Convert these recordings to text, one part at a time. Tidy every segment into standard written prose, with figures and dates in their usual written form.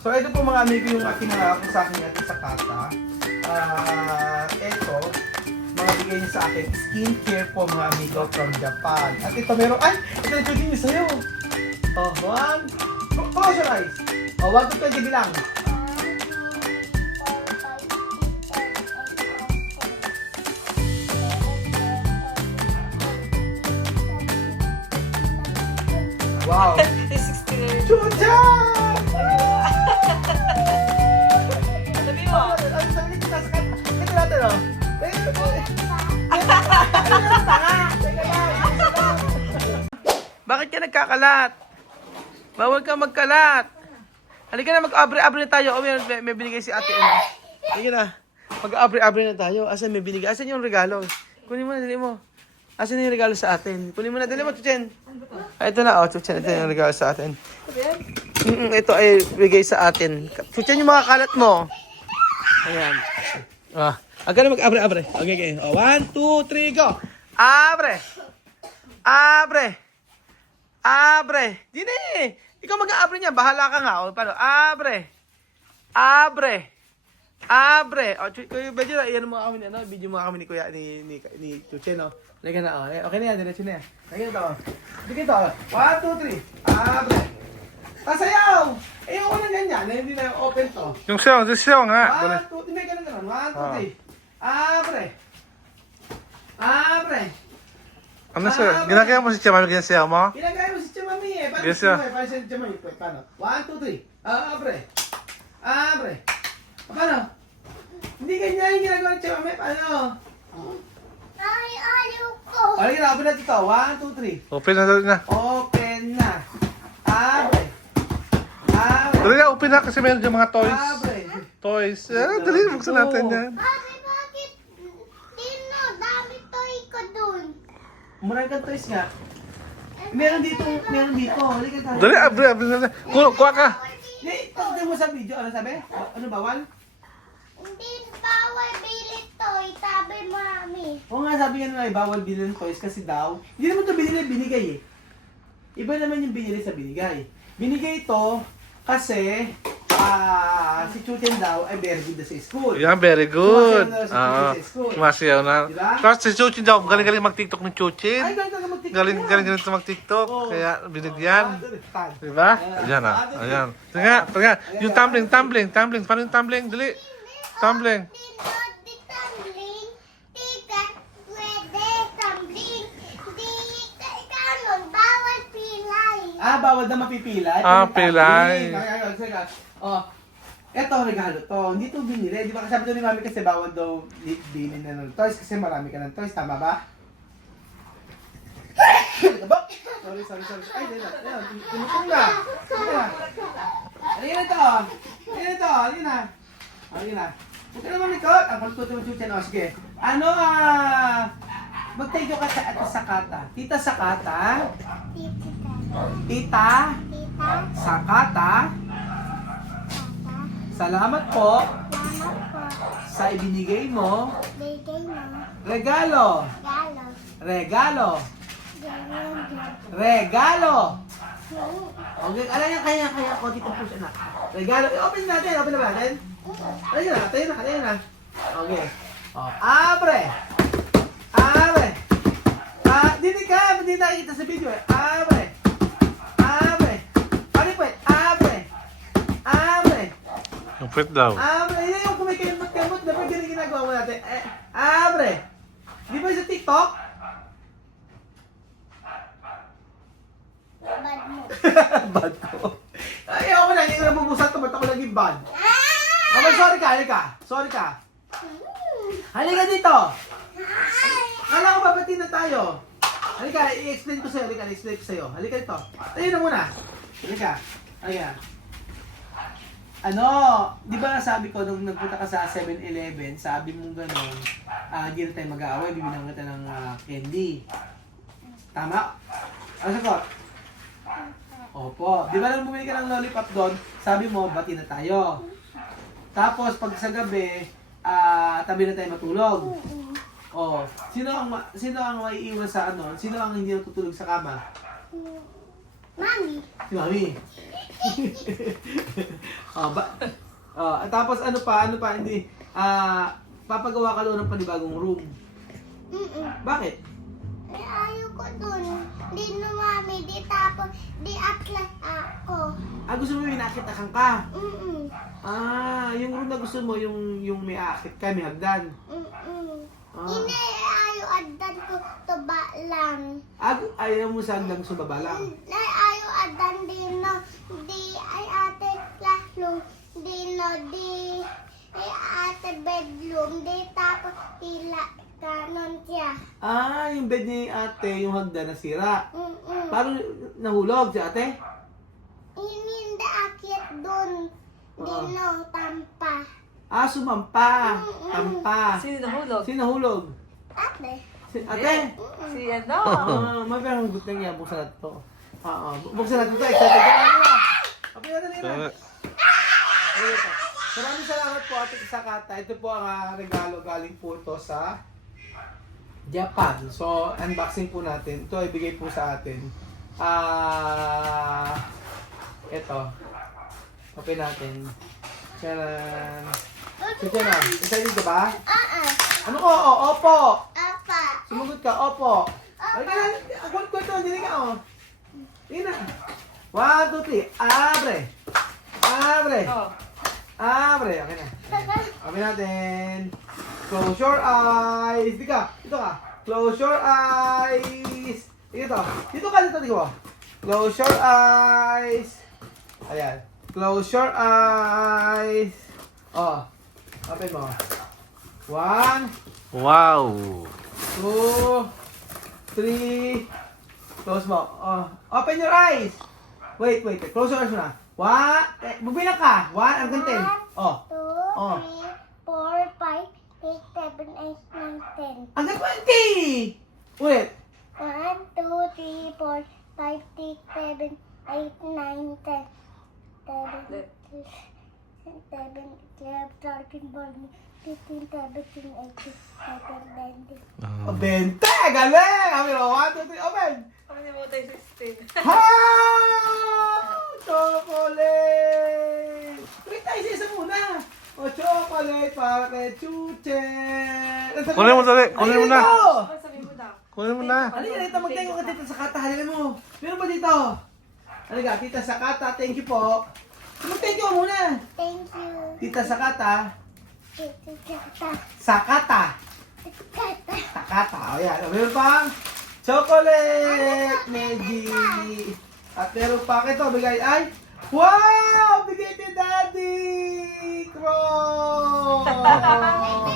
So ito po mga amigo yung aking nangako sa akin at sa kata. Ito, mga bigay niya sa akin, skincare po mga amigo from Japan. At ito meron, ay! Ito yung bigay niya sa'yo. Oh, one. Close your eyes. Oh, 1 to 20 bilang. Wow. 16. Chucha! Sabi mo. Ano sabi niyo nasa kata? Ito natin, oh. Bakit ka nagkakalat? Bawal ka magkalat. Halika na, mag-abre-abre na tayo. Oh, may binigay si ate. Halika na. Mag-abre-abre na tayo. Asan may binigay? Asan yung regalo? Kunin mo na, dali mo. Asan yung regalo sa atin? Kunin mo na, dali mo, Chuchen. Ito na, oh, Chuchen. Ito yung regalo sa atin. Ito ay bigay sa atin. Chuchen yung mga kalat mo. Ayan. Aga na mag-abre-abre. Okay. Oh, 1, 2, 3, go. Abre. Abre. Abre. Dini. Ikaw mag-abre niya. Bahala ka nga. O, paano? Abre. Abre. Abre. O, Kuya Benjo, iyan mo kami, video mo kami ni Kuya, ni Chuchen, no? Lagyan na, okay na yan, diretso na yan. Lagyan ito, Lagyan ito, 1, 2, 3. Abre. Pasayaw! Eh, yung unang ganyan, hindi na yung open to. Yung siyong nga. 1, 2, hindi ganun. 1, 2, 3. Abre. Abre. Ano siya? Ginagaya mo si Chama, ginasaya mo? Ginagaya mo si Chamami eh. Paano Yes, si Chamami? Paano si Chamami? Paano? 1, 2, 3. Abre. Abre. Paano? Hindi ganyan yung ginagawa ni Chamami. Paano? Ay, ayaw ko. Alin na, open natin ito. 1, 2, 3. Open na dali na. Open na. Abre. Abre. Dali na, open na kasi meron dyan mga toys. Abre. Toys. Dali, buksan natin yan. Bakit? Tino, dami toy ko dun. Marami kang toys nga. Meron dito. Halika tayo. Dali, abre na. Kuha ka. Hindi, pagdating mo sa video, ano sabi? Ano bawal? Hindi bawal bili toy, sabi mami. Oo nga, sabi nga nila, bawal bilhin ng toys kasi daw, hindi naman ito binili, binigay eh. Iba naman yung binili sa binigay. Binigay ito kasi si Chuchen daw ay very good na sa school. Yan, very good. Sumasayaw na si Chuchen sa school. Sumasayaw na. Diba? Tapos si Chuchin daw, galing-galing mag-tiktok ni Ay, Chuchin. ganito na mag-tiktok Galing-galing sa mag-tiktok. Oo. Kaya binigyan. Tag. Diba? Ayan ah. Ayan. Tingnan. Yung tumbling. Paano yung tumbling? Dali. Tumbling. Tino, di tumbling. Tika, pwede tumbling. Di, kanon, bawal pilay. Bawal na mapipilay. Pilay. Oh, eto regalo to. Hindi to binili. Di ba sabi to ni mami kasi bawal daw bilhin na ng toys kasi marami ka ng toys. Tama ba? Sorry. Ay, dahil na. Tumutong na. Halika na ito. Halika na. Huwag ka naman likod. Ang pagtuto ng Chuchen. O, sige. Mag-take ka sa kata. Tita sa kata. Tita. Tita, Sa kata. Salamat po salamat po. sa ibinigay mo. Bigay mo. Regalo. Galo. Regalo. Okay, alam niya kaya ko dito push na. Regalo. Open natin. Tayo na. Okay. Oh, abre. Hindi nakikita sa video eh. Abre. Palipit. Abre. Yung puwet daw. Abre. Yan yung kumikimot. Dapat ganyan ginagawa mo natin. Abre. Di ba sa TikTok? Bad mo. Bad ko. Ay, ako na. Hindi ko nabubusat ko. Ba't ako naging bad? Sorry ka. Halika dito. Kala ko babati na tayo. Halika, i-explain ko sa'yo. Halika dito. Tayo na muna. Halika. Di ba nasabi ko nung nagpunta ka sa 7-Eleven, sabi mo gano'n, hindi na tayo mag-aaway, bibilang kita ng candy. Tama? Ano sagot? Opo. Di ba nang bumili ka ng lollipop doon, sabi mo, bati na tayo. Tapos pag sa gabi, tabi na tayo matulog. Oh, sino ang maiiwan sa ano? Sino ang hindi natutulog sa kama? Mami. Si Mami. Tapos ano pa, hindi. Papagawa ka doon ng panibagong room. Bakit? Eh, ayoko dun. Di na mami, di tapos, di atlas ako. Gusto mo yung nakitakan ka? Yung room na gusto mo, yung may akit ka, may hagdan. Hindi, ayaw adan ko tuba lang. Ayaw mo sa hagdan sa baba lang. Ay, ayaw adan din no. Di ay ate classroom. Di no, di ay ate bedroom. Di tapos tila kanon siya. Yung bed ni ate, yung hagdan nasira. Parang nahulog si ate? Hindi akyat dun. Di no, tampa. Sumampa. Tampa. Sino nahulog? Sino nahulog? Ate. Ate? Si ano? May perang hugot na niya. Buksan natin ito. Buksan natin ito. Excited ka na. Kapit natin nila. Maraming salamat po Ate Sakata. Ito po ang regalo galing po ito sa Japan. So, unboxing po natin. Ito ay bigay po sa atin. Ito. Open natin. Tcharan. So, tcharan. Excited ka ba? Ano ko? Opo. Apa. Sumagot ka, opo. Ay ka na, ako ito, hindi ka, Hindi na. 1, 2, 3. Abre. Abre. Oh. Abre. Okay na. Open natin. Close your eyes. Dito ka. Dito ka. Close your eyes. Dito. Dito ka, dito. Close your eyes. Ayan. Close your eyes. Open mo. 1, Wow! 2, 3. Close mo. Open your eyes. Wait. Close your eyes muna. 1. Magbilang ka. 1 hanggang 10. 2, 3, 4, 5, 6, 7, 8, 9, 10. Hanggang 20. Ulit. 1, 2, 3, 4, 5, 6, 7, 8, 9, 10. 11, 12, 13, 14, 15, 17, 18, 19, 20. 20. Galing. Kami 1, 2, 3. Open. Kami ni Mutay 16. Chocolate! Wait tayo sa isa muna. Chocolate para kay Chuche. Kunin mo dali, kunin mo na. Ano sabi mo na? Kunin mo na. Halika dito, magtayo ka dito sa kata. Halika mo. Meron ba dito? Halika, tita sa kata. Thank you po. Mag-thank you muna. Thank you. Tita sa kata. Kata. Sa kata. Kata. Sa kata. O yan. Meron pang chocolate. Maggie. At meron pang ito. Bigay ay. Wow! Bigay ni Daddy! Crow! Wow!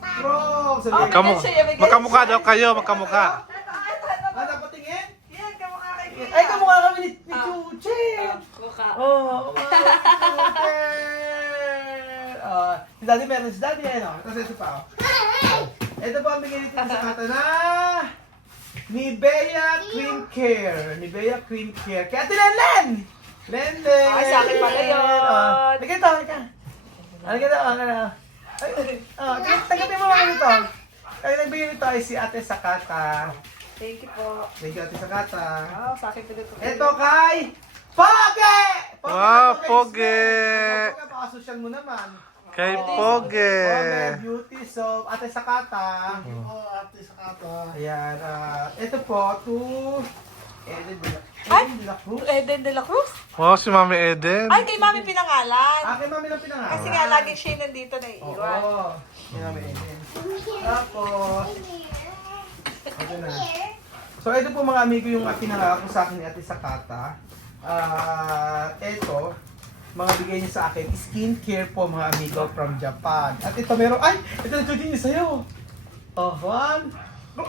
Crow! Sabi Magkamukha daw kayo, magkamukha. dapat tingin? Yan, kamukha kay Kuya. Ay, kamukha kami ni Chuche! Mukha. Chuche! Si Daddy meron si Daddy, ano? Tapos ito pa, Ito po ang bigay nito sa kata na Nivea Cream Care. Nivea Cream Care. Kaya ito Len! Len! Ay, sa akin pala yun. Halika ito, halika. Halika ito, tanggapin mo mga ito. Kaya nagbigay nito ay si Ate Sakata. Thank you po. Thank you, Ate Sakata. Sa akin pala ito. Ito kay Poge! Wow, Poge! Poge, baka social mo naman. Kay Poge Poge. Beauty Soap, Ate Sakata. Ate Sakata. Ayan, ito po, to Eden de la Cruz. Eden de la Cruz? Wow, si Mami Eden. Ay, kay Mami pinangalan. Akin mami lang pinangalan. Kasi nga, lagi siya nandito na iiwan. Oo, si Mami Eden. Tapos, ito na. So, ito po mga amigo yung pinangalan ko sa akin ni Ate Sakata. Ito, mga bigay niya sa akin, skincare po mga amigo from Japan. At ito meron, ay! Ito na niya sa'yo. 1,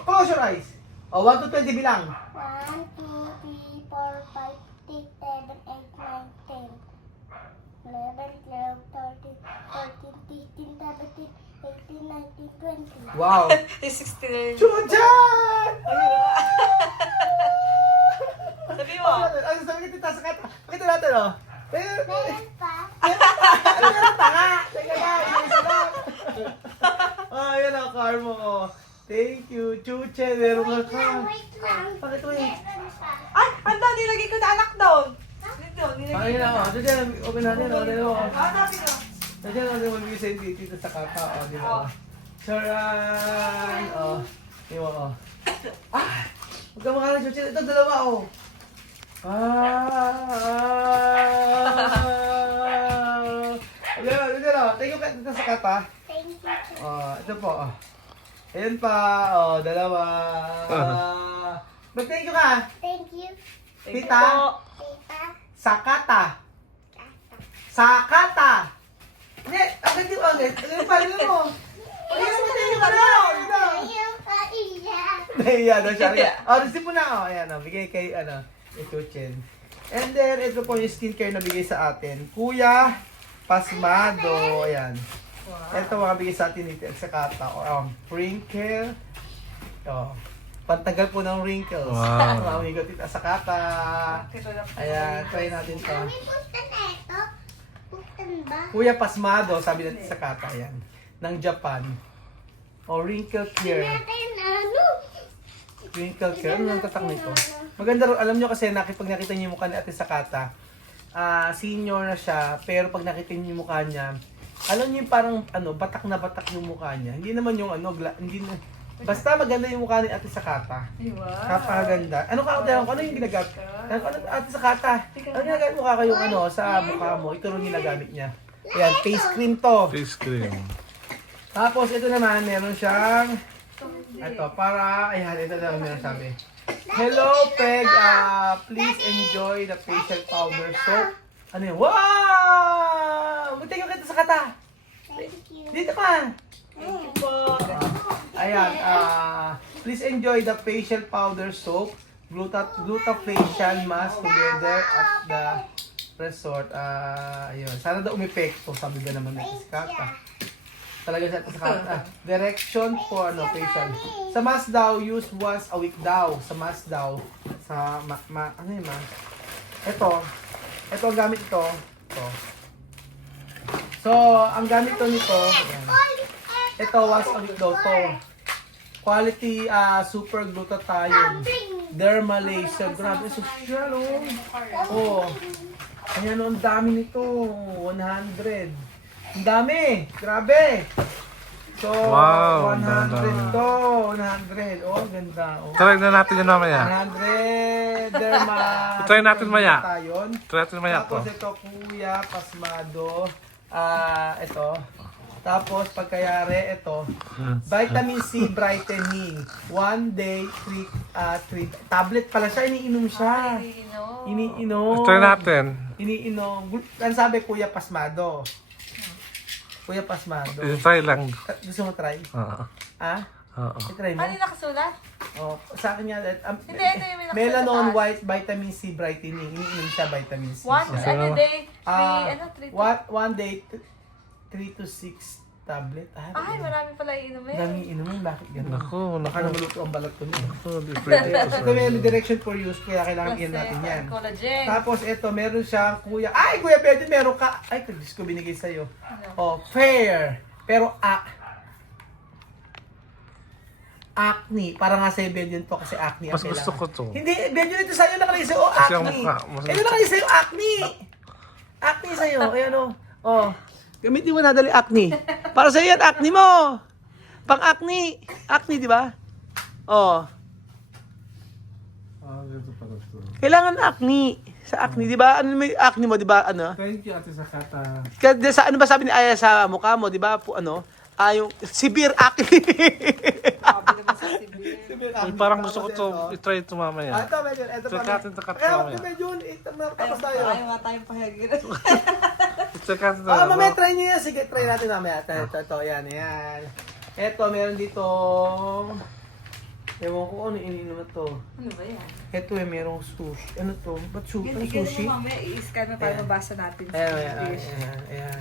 close your eyes. 1 to 20 bilang. 1, 2, 3, 4, 5, 6, 7, 8, 9, 10. 11, 12, 13, 14, 15, 16, 17, 18, 19, 20. Wow! Yung 16 Chuchan! Sabi mo. Ano sabi ka tita sa kata? Pakita natin, Meron pa. Ano tanga? Teka na, inis lang. Yan ang car mo. Thank you. Chuche, meron ka ka. Wait lang. Bakit wait? Meron pa. Ay, ando, nilagay ko na anak doon. Dito, nilagay Ayun na, oh. Diyan, open natin, oh. Dito, oh. Ah, sabi ko. Diyan, oh. Diyan, mag-isay dito sa kaka, oh. Di ba? Charan! Oh. Di ba, oh. Ah! Huwag ka makalang chuche. Ito, dalawa, oh. Dito, oh. Thank you, dito sa kata. Thank you. Oh, ito po, oh. Ayan pa, oh. Dalawa. Mag-thank you ka. Thank you. Thank you Tita. po. Tita. Sakata. Sakata. Hindi, agad yung agad. Ano pa rin mo? Ayun, thank you ka na. Ayaw ka iyak. Nahiya na siya. Oh, receive mo na. Oh, ayan, oh. Bigay kay, Chuchen. And then, ito po yung skincare na bigay sa atin. Kuya Pasmado. Ayan. Ito mga bigay sa atin dito sa kata. Wrinkle. Oh. Pantanggal po ng wrinkles. Wow. Mga amigo tita sa kata. Ito na po. Ayan, try natin to. May buktan na ito. Buktan ba? Kuya Pasmado, sabi natin sa kata. Ayan. Ng Japan. O, wrinkle care. Natin ano? Wrinkle care. Ano ang tatak nito? Maganda rin. Alam nyo kasi, pag nakita niyo yung mukha ni ate Sakata, senior na siya, pero pag nakita niyo yung mukha niya, alam niyo yung parang, batak na batak yung mukha niya. Hindi naman yung, hindi na, basta maganda yung mukha ni ate Sakata. Wow. Kapaganda. Ano yung ginagamit? Ano, ate Sakata? Ano ginagamit mo ka yung sa mukha mo? Ito rin ginagamit niya. Ayan, face cream to. Face cream. Tapos ito naman, meron siyang, ito, para, ayan, ito naman meron sabi. Hello, Peg. Please enjoy the facial powder soap. Ano yun? Wow! Buti ka kita sa kata. Thank you. Dito ka. Thank you po. Ayan, please enjoy the facial powder soap, glutathione mask together at the resort. Ayun. Sana daw umepekto, sabi ba naman ng kata. Talaga sa kata. Direction for facial. Sa mask daw, use once a week daw. Sa mask daw. Sa ano yun, Ito ang gamit ito. Ito. So, ang gamit to nito, ayan. Ito, once a week daw to. Quality super glutathione. Dermalation. Grabe, social, oh. Ayan, ang dami nito. 100. Ang dami. Grabe. So, Wow, 100 to. 100. Oh, ganda. Oh. Try na natin yun mamaya. 100. Derma. Try natin maya. Glutathione. Try natin mamaya to. Tapos ito, Kuya Pasmado. Ito. Tapos, pagkayari, ito. Vitamin C brightening. 1 day, 3 tablet pala siya. Iniinom siya. Iniinom. Try natin. Iniinom. Ano sabi, Kuya Pasmado? Kuya Pasmado. Try lang. Gusto mo try? Oo. Oo. I-try mo? Ano yung nakasulat? Oh, sa akin nga, Hindi, ito yung may nakasulat. Melanon White Vitamin C Brightening. Iniinom siya vitamin C. One siya. day, three, 1 day, 3 to 6 tablet. Ay, marami pala iinumin. Daming inumin. Bakit ganun? Naku, Baka naluto ang balat ko niya. Different Ito may direction for use, kaya kailangan iyan natin yan. Collagen. Tapos ito, meron siyang kuya. Ay, Kuya Pedro, meron ka. Ay, Diyos ko, binigay sa'yo. Oh, fair. Pero, acne. Para nga sa'yo, Belgian to kasi acne ang Mas gusto kailangan. ko to. Hindi, Belgian ito sa'yo nakalagay sa'yo. Oh, Kasi ang acne. mukha, mas Ito gusto. nakalagay sa'yo, acne. Acne sa'yo. Ayan o. Oh. Gamitin mo na dali acne. Para sa'yo yan, acne mo. Pang acne. Acne, di ba? Oh. Ganito pala to. Kailangan acne. Sa acne, di ba? Ano may acne mo, di ba? Ano? Thank you, Ate Sakata. Sa ano ba sabi ni Aya sa mukha mo, di ba? Yung severe acne. Sabi naman sa Sibir. Severe Uy, acne. parang gusto ko to. Tapos I-try ito mamaya. ito, medyo. Ito Check pa. natin ito Kaya mamaya. medyo. Tapos tayo. Ayaw nga tayong pahagin. Check natin ito. Mamaya try nyo yan. Sige, try natin mamaya. Ito, yan. Ito, meron dito. Ewan ko ano iniinom na to. Ano ba yan? Ito merong sushi. Ano to? Ba't sushi? Ano Ganyan sushi? mo mamaya, i-scan mo para Ayan. mabasa natin sa Ayan, English.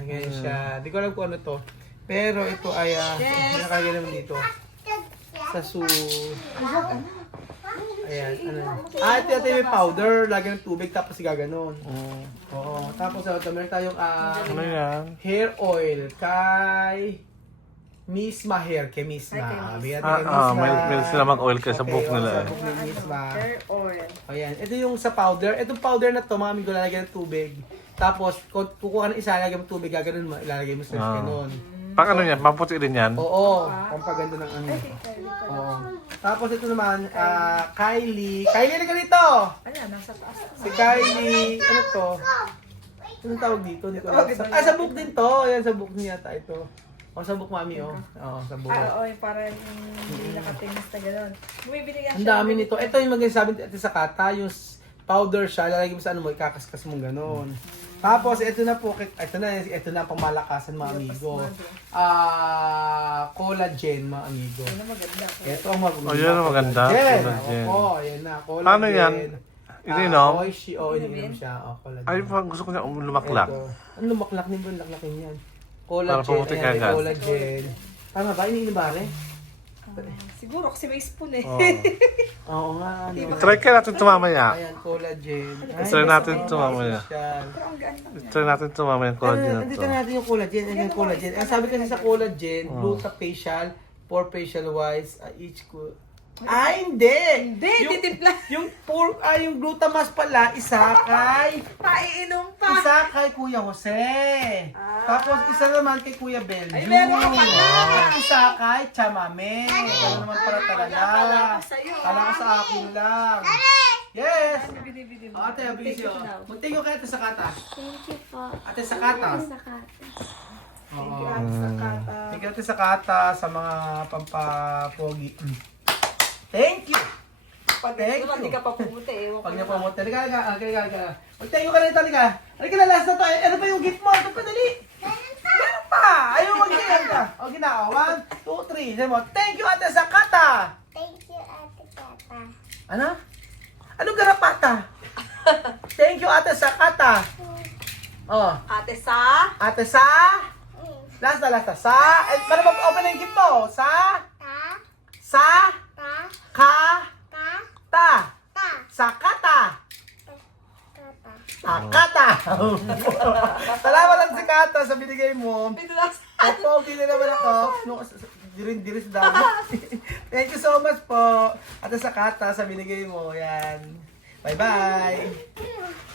ganyan siya. Di ko alam kung ano to. Pero ito ay, Yes. nakalagay naman dito. Sa Ayan, ano. Ito yung may powder. Lagyan ng tubig tapos gaganon. Oo. Tapos ito, meron tayong Ano yan? hair oil kay Misma Hair kay Misma. Bigyan natin kay May sila mag-oil kayo sa buhok nila Sa eh. buhok ni Misma. Hair oil. Ayan. Ito yung sa powder. Itong powder na to, mga amigo, lalagyan ng tubig. Tapos, kung kukuha ng isa, lalagyan mo tubig, gaganon mo, ilalagay mo sa ganun. Pang ano yan? Pamputi din yan? Oo, pampaganda ng ano. Oo. Tapos ito naman, Kylie. Kylie, halika dito! Ayan, nasa taas. Si Kylie, ano to? Anong tawag dito? Dito sa book din to. Ayan, sa book niya yata ito. O, sa book, mami, oh. Oo, sa book. Oo, yung parang hindi nakatinis na gano'n. Bumibili ka Ang dami nito. Ito yung magsasabi ito sa kata, yung powder siya, lalagay mo sa ano mo, ikakaskas mo gano'n. Tapos, ito na po, ito na ang pamalakasan, mga amigo. Collagen, mga amigo. Ano maganda. Ito ang maganda. Oh, yan ang maganda. Collagen. Oo, yan na. Collagen. Paano yan? Ininom? Oishi, ininom siya. Collagen. Ay, pang gusto ko niya lumaklak. Ito. Ano lumaklak din ba? Laklakin yan. Para Collagen. pumuti ka Ayan, agad. collagen. Tama ba? Iniinom ba rin? Siguro kasi may spoon eh. Oh. Oo nga. Ano. Try kaya natin ito mamaya. Ayan, collagen. Try natin ito mamaya. Pero ang gaan lang. Try natin ito mamaya yung collagen na Andito ito. natin yung collagen. Ayan yung collagen. Ang sabi kasi sa collagen, gluta-facial, for facial wise, each hindi! Hindi, titimpla. Yung yung glutamas pala, isa kay Paiinom pa. isa kay Kuya Jose. Tapos isa naman kay Kuya Benjo. Ay, meron ka pala. At isa kay Chamame. Ano naman pala talaga. Kala ko sa'yo. Kala ko sa akin lang. Yes! Bili-bili mo. Ate, abisyo. Munting ko kay Ate Sakata. Thank you po. Ate Sakata. Sa kata. Thank you, Ate Sakata. Thank you, Ate Sakata, sa mga pampapogi. Thank you! Pag Thank naman, you. di ka pa pumunta eh. Pag niya pumunta, halika. Magtayo ka na ito, halika. Halika na, last na to. Ano pa yung gift mo? Ito pa, dali. Meron pa! Ayaw mag-gift ka. O, gina. 1, 2, 3. Sabi mo, thank you, Ate Sakata. Thank you, Ate Papa. Ano? Anong garapata? Thank you, Ate Sakata. Oh, Ate sa? Ate Sa. Last na. Sa. Para mag-open na yung gift mo. Sa. Ta, Sa. ta, Ka. ta, Ta. ta, Sakata. kata. Kata! Salamat lang si Kata sa binigay mo. Pinulas. Opo, hindi na naman ako. No, diri sa dami. Thank you so much po. At sa Kata sa binigay mo. Yan. Bye-bye.